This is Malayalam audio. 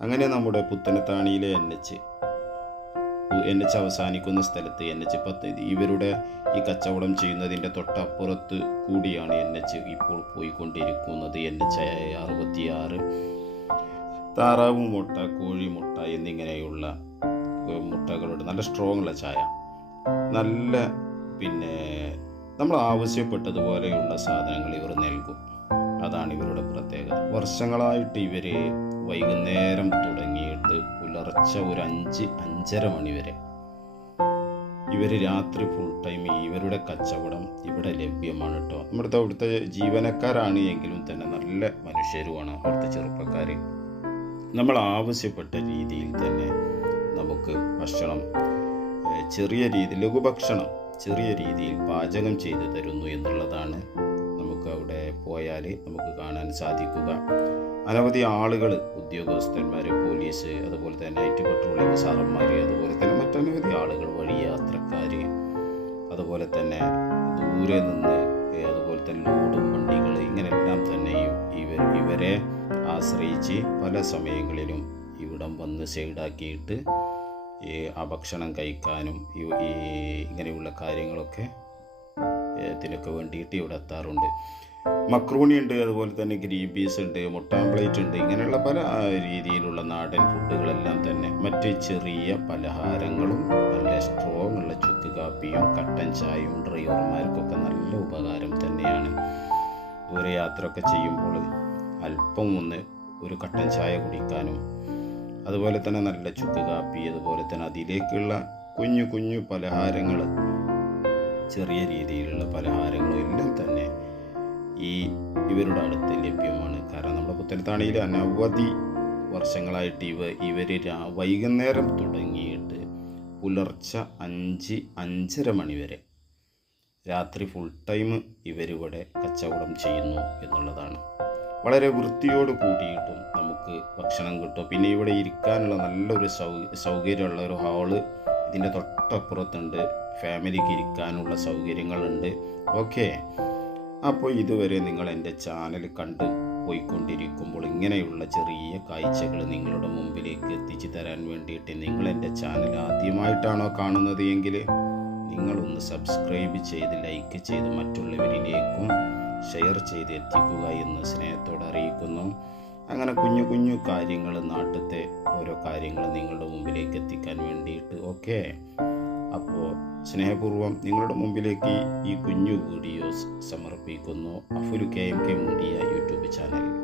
അങ്ങനെ നമ്മുടെ പുത്തനത്താണിയിലെ എൻ എച്ച്. എൻ എച്ച് അവസാനിക്കുന്ന സ്ഥലത്ത് എൻ എച്ച് പത്ത്. ഇവരുടെ ഈ കച്ചവടം ചെയ്യുന്നതിന്റെ തൊട്ടപ്പുറത്ത് കൂടിയാണ് എൻ എച്ച് ഇപ്പോൾ പോയിക്കൊണ്ടിരിക്കുന്നത്. എൻ എച്ച് അറുപത്തിയാറ്. താറാവ് മുട്ട കോഴിമുട്ട എന്നിങ്ങനെയുള്ള മുട്ടകളുണ്ട് നല്ല സ്ട്രോങ് ഉള്ള ചായ. നല്ല പിന്നെ നമ്മൾ ആവശ്യപ്പെട്ടതുപോലെയുള്ള സാധനങ്ങൾ ഇവർ നൽകും. അതാണ് ഇവരുടെ പ്രത്യേകത. വർഷങ്ങളായിട്ട് ഇവർ വൈകുന്നേരം തുടങ്ങിയിട്ട് പുലർച്ചെ ഒരു അഞ്ച് അഞ്ചര മണി വരെ. ഇവർ രാത്രി ഫുൾ ടൈം ഇവരുടെ കച്ചവടം ഇവിടെ ലഭ്യമാണ് കേട്ടോ നമ്മുടെ അവിടുത്തെ ജീവനക്കാരാണ് എങ്കിലും തന്നെ നല്ല മനുഷ്യരുമാണ് അവിടുത്തെ ചെറുപ്പക്കാർ നമ്മൾ ആവശ്യപ്പെട്ട രീതിയിൽ തന്നെ നമുക്ക് ഭക്ഷണം ചെറിയ രീതി ലഘുഭക്ഷണം ചെറിയ രീതിയിൽ പാചകം ചെയ്തു തരുന്നു എന്നുള്ളതാണ് പോയാൽ നമുക്ക് കാണാൻ സാധിക്കുക. അനവധി ആളുകൾ ഉദ്യോഗസ്ഥന്മാർ പോലീസ് അതുപോലെ തന്നെ നൈറ്റ് പട്രോളിംഗ് സാറന്മാർ അതുപോലെ തന്നെ മറ്റനവധി ആളുകൾ വഴി യാത്രക്കാർ അതുപോലെ തന്നെ ദൂരെ നിന്ന് അതുപോലെ തന്നെ ലോഡും വണ്ടികൾ ഇങ്ങനെയെല്ലാം തന്നെയും ഇവർ ഇവരെ ആശ്രയിച്ച് പല സമയങ്ങളിലും ഇവിടം വന്ന് സൈഡാക്കിയിട്ട് ഈ ആ ഭക്ഷണം കഴിക്കാനും ഈ- ഇങ്ങനെയുള്ള കാര്യങ്ങളൊക്കെ ഇതിനൊക്കെ വേണ്ടിയിട്ട് ഇവിടെ എത്താറുണ്ട്. മക്രൂണി ഉണ്ട് അതുപോലെ തന്നെ ഗ്രീൻ പീസ് ഉണ്ട് മുട്ടാംപ്ലേറ്റ് ഉണ്ട് ഇങ്ങനെയുള്ള പല രീതിയിലുള്ള നാടൻ ഫുഡുകളെല്ലാം തന്നെ. മറ്റ് ചെറിയ പലഹാരങ്ങളും നല്ല സ്ട്രോങ് ഉള്ള ചുക്ക് കാപ്പിയും കട്ടൻ ചായയും ഡ്രൈവർമാർക്കൊക്കെ നല്ല ഉപകാരം തന്നെയാണ്. ദൂരെ യാത്രയൊക്കെ ചെയ്യുമ്പോൾ അല്പം ഒന്ന് ഒരു കട്ടൻ ചായ കുടിക്കാനും അതുപോലെ തന്നെ നല്ല ചുക്ക് കാപ്പി അതുപോലെ തന്നെ അതിലേക്കുള്ള കുഞ്ഞു കുഞ്ഞു പലഹാരങ്ങൾ ചെറിയ രീതിയിലുള്ള പലഹാരങ്ങളും എല്ലാം തന്നെ ഈ ഇവരുടെ അടുത്ത് ലഭ്യമാണ്. കാരണം നമ്മുടെ പുത്തനത്താണിയിൽ അനവധി വർഷങ്ങളായിട്ട് ഇവ ഇവർ വൈകുന്നേരം തുടങ്ങിയിട്ട് പുലർച്ച അഞ്ച് അഞ്ചര മണി വരെ രാത്രി ഫുൾ ടൈം ഇവരിവിടെ കച്ചവടം ചെയ്യുന്നു എന്നുള്ളതാണ്. വളരെ വൃത്തിയോട് കൂടിയിട്ടും നമുക്ക് ഭക്ഷണം കിട്ടും. പിന്നെ ഇവിടെ ഇരിക്കാനുള്ള നല്ലൊരു സൗ സൗകര്യമുള്ള ഒരു ഹാൾ ഇതിന്റെ തൊട്ടപ്പുറത്തുണ്ട്. ഫാമിലിക്ക് ഇരിക്കാനുള്ള സൗകര്യങ്ങളുണ്ട്. ഓക്കെ. അപ്പോൾ ഇതുവരെ നിങ്ങൾ എന്റെ ചാനൽ കണ്ട് പോയിക്കൊണ്ടിരിക്കുമ്പോൾ ഇങ്ങനെയുള്ള ചെറിയ കാഴ്ചകൾ നിങ്ങളുടെ മുമ്പിലേക്ക് എത്തിച്ചു തരാൻ വേണ്ടിയിട്ട് നിങ്ങൾ എന്റെ ചാനൽ ആദ്യമായിട്ടാണോ കാണുന്നത് എങ്കിൽ നിങ്ങളൊന്ന് സബ്സ്ക്രൈബ് ചെയ്ത് ലൈക്ക് ചെയ്ത് മറ്റുള്ളവരിലേക്കും ഷെയർ ചെയ്ത് എത്തിക്കുക എന്ന് സ്നേഹത്തോടെ അറിയിക്കുന്നു. അങ്ങനെ കുഞ്ഞു കുഞ്ഞു കാര്യങ്ങൾ നാട്ടിലത്തെ ഓരോ കാര്യങ്ങൾ നിങ്ങളുടെ മുമ്പിലേക്ക് എത്തിക്കാൻ വേണ്ടിയിട്ട്. ഓക്കെ. അപ്പോൾ സ്നേഹപൂർവം നിങ്ങളുടെ മുമ്പിലേക്ക് ഈ കുഞ്ഞു വീഡിയോസ് സമർപ്പിക്കുന്നു. അഫുൽ K M K media YouTube channel